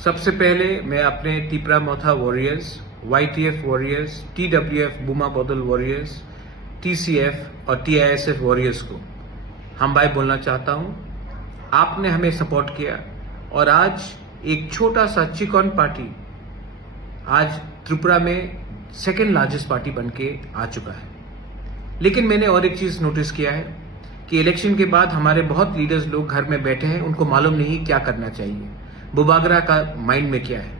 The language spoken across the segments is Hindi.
सबसे पहले मैं अपने तिपरा मोथा वॉरियर्स, YTF वॉरियर्स, TWF बुमा बदल वॉरियर्स, TCF और TISF वॉरियर्स को हम भाई बोलना चाहता हूं। आपने हमें सपोर्ट किया और आज एक छोटा सा चिकन पार्टी आज त्रिपुरा में सेकेंड लार्जेस्ट पार्टी बनके आ चुका है। लेकिन मैंने और एक चीज नोटिस किया है कि इलेक्शन के बाद हमारे बहुत लीडर्स लोग घर में बैठे हैं, उनको मालूम नहीं क्या करना चाहिए, बुबागरा का माइंड में क्या है।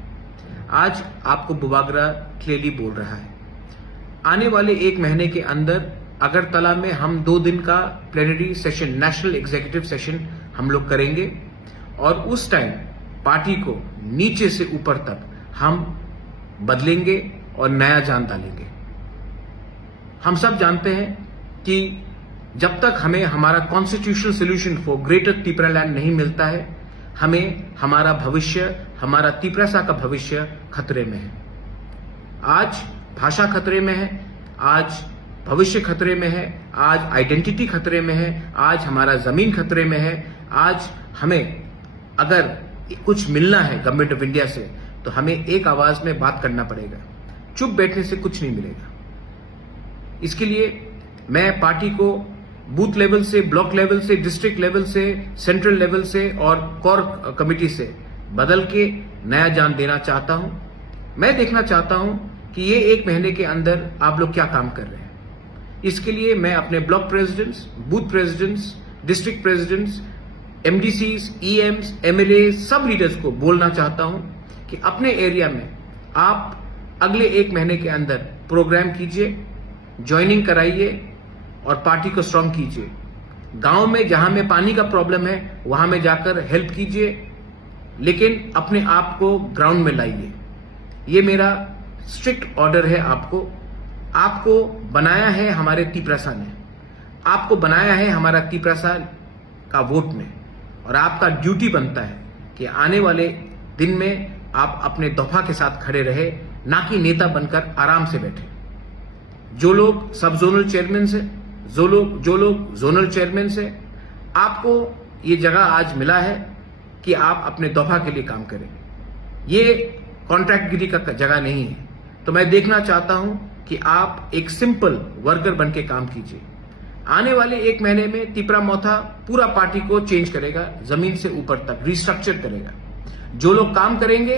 आज आपको बुबागरा क्लियरली बोल रहा है। आने वाले एक महीने के अंदर अगरतला में हम 2 दिन का plenary session, national executive session हम लोग करेंगे और उस टाइम पार्टी को नीचे से ऊपर तक हम बदलेंगे और नया जान डालेंगे। हम सब जानते हैं कि जब तक हमें हमारा constitutional solution for greater Tipra land नहीं मिलता है, हमें हमारा भविष्य, हमारा तिपरासा का भविष्य खतरे में है। आज भाषा खतरे में है, आज भविष्य खतरे में है, आज आइडेंटिटी खतरे में है, आज हमारा जमीन खतरे में है। आज हमें अगर कुछ मिलना है गवर्नमेंट ऑफ इंडिया से तो हमें एक आवाज में बात करना पड़ेगा। चुप बैठने से कुछ नहीं मिलेगा। इसके लिए मैं पार्टी को बूथ लेवल से, ब्लॉक लेवल से, डिस्ट्रिक्ट लेवल से, सेंट्रल लेवल से और कोर कमेटी से बदल के नया जान देना चाहता हूं। मैं देखना चाहता हूं कि ये एक महीने के अंदर आप लोग क्या काम कर रहे हैं। इसके लिए मैं अपने block presidents, booth presidents, district presidents, MDCs, EMs, MLA सब लीडर्स को बोलना चाहता हूं कि अपने एरिया में आप अगले एक महीने के अंदर प्रोग्राम कीजिए, ज्वाइनिंग कराइए और पार्टी को स्ट्रांग कीजिए। गांव में जहां में पानी का प्रॉब्लम है वहां में जाकर हेल्प कीजिए, लेकिन अपने आप को ग्राउंड में लाइए। ये मेरा स्ट्रिक्ट ऑर्डर है आपको। आपको बनाया है हमारे तिपरासा ने, आपको बनाया है हमारा तिपरासा का वोट में, और आपका ड्यूटी बनता है कि आने वाले दिन में आप अपने दफा के साथ खड़े रहे, ना कि नेता बनकर आराम से बैठे। जो लोग सब जोनल चेयरमैन से, जो लोग जोनल चेयरमैन से, आपको ये जगह आज मिला है कि आप अपने दफा के लिए काम करें। ये कॉन्ट्रैक्टगिरी का जगह नहीं है। तो मैं देखना चाहता हूं कि आप एक सिंपल वर्कर बन के काम कीजिए। आने वाले एक महीने में तिपरा मोथा पूरा पार्टी को चेंज करेगा, जमीन से ऊपर तक रिस्ट्रक्चर करेगा। जो लोग काम करेंगे,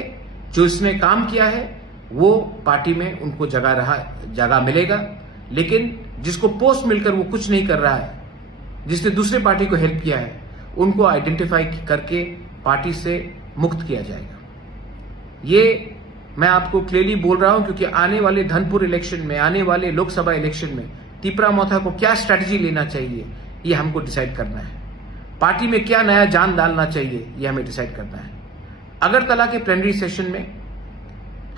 जो इसने काम किया है, वो पार्टी में उनको जगह मिलेगा। लेकिन जिसको पोस्ट मिलकर वो कुछ नहीं कर रहा है, जिसने दूसरे पार्टी को हेल्प किया है, उनको आइडेंटिफाई करके पार्टी से मुक्त किया जाएगा। ये मैं आपको क्लियरली बोल रहा हूं क्योंकि आने वाले धनपुर इलेक्शन में, आने वाले लोकसभा इलेक्शन में तिपरा मोथा को क्या स्ट्रैटेजी लेना चाहिए, ये हमको डिसाइड करना है। पार्टी में क्या नया जान डालना चाहिए, ये हमें डिसाइड करना है। अगरतला के प्लेनरी सेशन में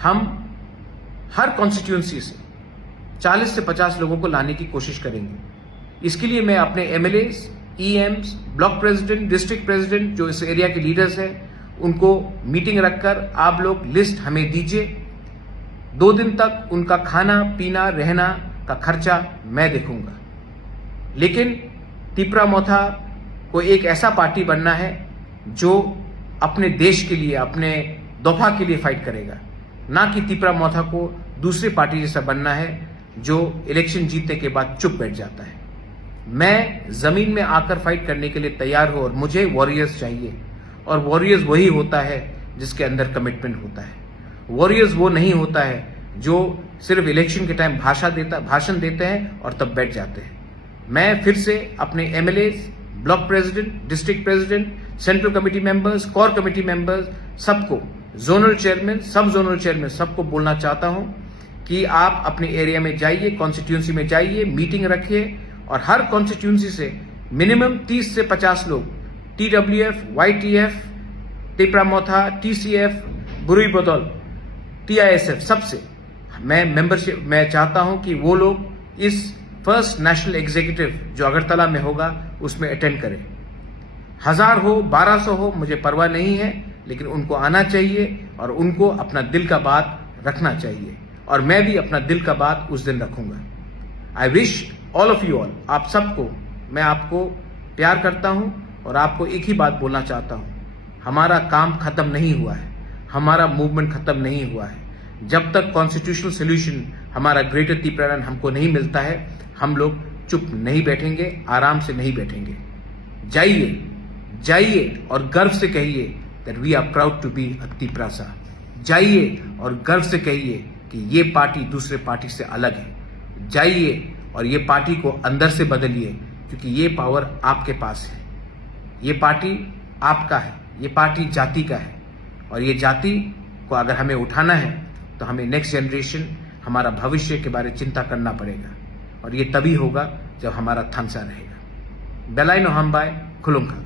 हम हर कॉन्स्टिट्यूंसी से 40 से 50 लोगों को लाने की कोशिश करेंगे। इसके लिए मैं अपने MLAs, EMs, block president, district president, जो इस एरिया के लीडर्स हैं, उनको मीटिंग रखकर आप लोग लिस्ट हमें दीजिए। 2 दिन तक उनका खाना पीना रहना का खर्चा मैं देखूंगा। लेकिन तिपरा मोथा को एक ऐसा पार्टी बनना है जो अपने देश के लिए, अपने दफा के लिए फाइट करेगा, ना कि तिपरा मोथा को दूसरी पार्टी जैसा बनना है जो इलेक्शन जीतने के बाद चुप बैठ जाता है। मैं जमीन में आकर फाइट करने के लिए तैयार हूं और मुझे वॉरियर्स चाहिए। और वॉरियर्स वही होता है जिसके अंदर कमिटमेंट होता है। वॉरियर्स वो नहीं होता है जो सिर्फ इलेक्शन के टाइम भाषण देते हैं और तब बैठ जाते हैं। मैं फिर से अपने MLAs, block president, district president, central committee members, core committee members, सबको, जोनल चेयरमैन, सब जोनल चेयरमैन, सबको बोलना चाहता हूं कि आप अपने एरिया में जाइए, कॉन्स्टिट्यूंसी में जाइए, मीटिंग रखिए और हर कॉन्स्टिट्यूंसी से मिनिमम 30 से 50 लोग, TWF, YTF, तिपरा मोथा, TCF, बुरुई बदौल, TISF, सबसे मैं मेंबरशिप मैं चाहता हूं कि वो लोग इस फर्स्ट नेशनल एग्जीक्यूटिव जो अगरतला में होगा उसमें अटेंड करें। 1000 हो, 1200 हो, मुझे परवाह नहीं है, लेकिन उनको आना चाहिए और उनको अपना दिल का बात रखना चाहिए। और मैं भी अपना दिल का बात उस दिन रखूंगा। I wish all of you all, आप सबको, मैं आपको प्यार करता हूं और आपको एक ही बात बोलना चाहता हूं, हमारा काम खत्म नहीं हुआ है। हमारा मूवमेंट खत्म नहीं हुआ है। जब तक कॉन्स्टिट्यूशनल सोल्यूशन हमारा ग्रेटर त्रिपुरा हमको नहीं मिलता है, हम लोग चुप नहीं बैठेंगे, आराम से नहीं बैठेंगे। जाइए और गर्व से कहिए that we are proud to be a Tripura. जाइए और गर्व से कहिए कि ये पार्टी दूसरे पार्टी से अलग है। जाइए और ये पार्टी को अंदर से बदलिए, क्योंकि ये पावर आपके पास है। ये पार्टी आपका है, ये पार्टी जाति का है, और ये जाति को अगर हमें उठाना है तो हमें नेक्स्ट जनरेशन, हमारा भविष्य के बारे में चिंता करना पड़ेगा, और ये तभी होगा जब हमारा थानसा रहेगा। बेलाइनो हमबाय खुलुमखा।